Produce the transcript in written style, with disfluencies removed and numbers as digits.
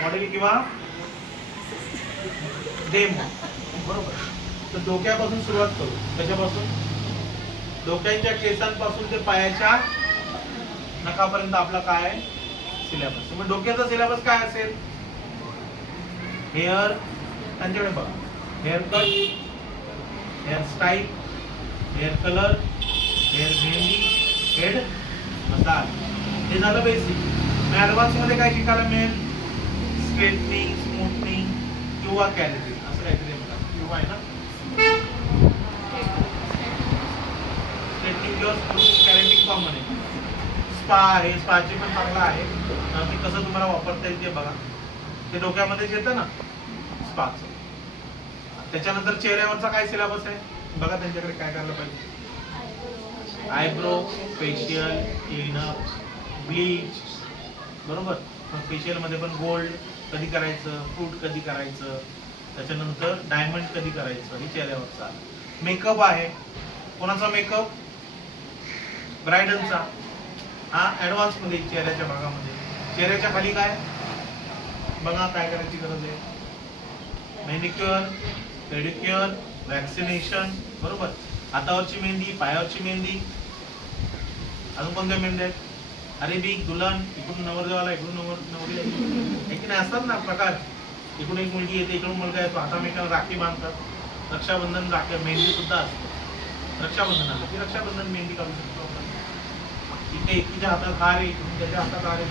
Model किंवा demo, बरोबर. तर डोक्यापासून सुरुवात करू. कशापासून? डोक्याच्या केसांपासून ते पायाच्या नखापर्यंत आपला काय आहे सिलेबस. मग डोक्याचा सिलेबस काय असेल? हेअर, त्यांच्याकडे बघा, hair cut, hair style, hair colour, hair mehndi, head massage. हे झालं बेसिक. ऍडव्हान्स मध्ये काय शिकायला मिळेल? स्ट्रेटनिंग, स्मूथनिंग किंवा कॅरेटिन, असं काहीतरी बघा. किंवा आहे ना, स्ट्रेटनिंग किंवा कॅरेटिन कॉमन आहे. स्पा आहे, स्पाचे पण चांगला आहे. ते कसं तुम्हाला वापरता येईल ते बघा. ते डोक्यामध्येच येतं ना स्पाचं. त्याच्यानंतर चेहऱ्यावरचा काय सिलेबस आहे बघा, त्यांच्याकडे काय करायला पाहिजे? आयब्रो, फेशियल, क्लीनअप, ब्लीच, बरोबर. फेशियल मध्ये पण गोल्ड कधी करायचं, फ्रूट कधी करायचं, त्याच्यानंतर डायमंड कधी करायचं, हे चेहऱ्यावरचा. मेकअप आहे, कोणाचा मेकअप? ब्रायडलचा. हा ऍडव्हान्स मध्ये चेहऱ्याच्या भागामध्ये. चेहऱ्याच्या खाली काय बघा, काय करायची गरज आहे? मॅनिक्युअर, पेडिक्युअर, वॅक्सिनेशन, बरोबर. हातावरची मेहंदी, पायावरची मेहंदी, अजून कोणत्या मेहंदी आहेत? अरेबिक, दुल्हन, इकडून नवरदेवाला, इकडून नवरीला, की नाही असतात ना प्रकार. इकडून एक मुलगी येते, इकडून मुलगा येतो, हातामेकाला राखी बांधतात. रक्षाबंधन राखी मेहंदी सुद्धा असते. रक्षाबंधन आलं की रक्षाबंधन मेहंदी काढू शकतो आपण. इथे एकीच्या हातात हार आहे, इकडून त्याच्या हातात हार आहे.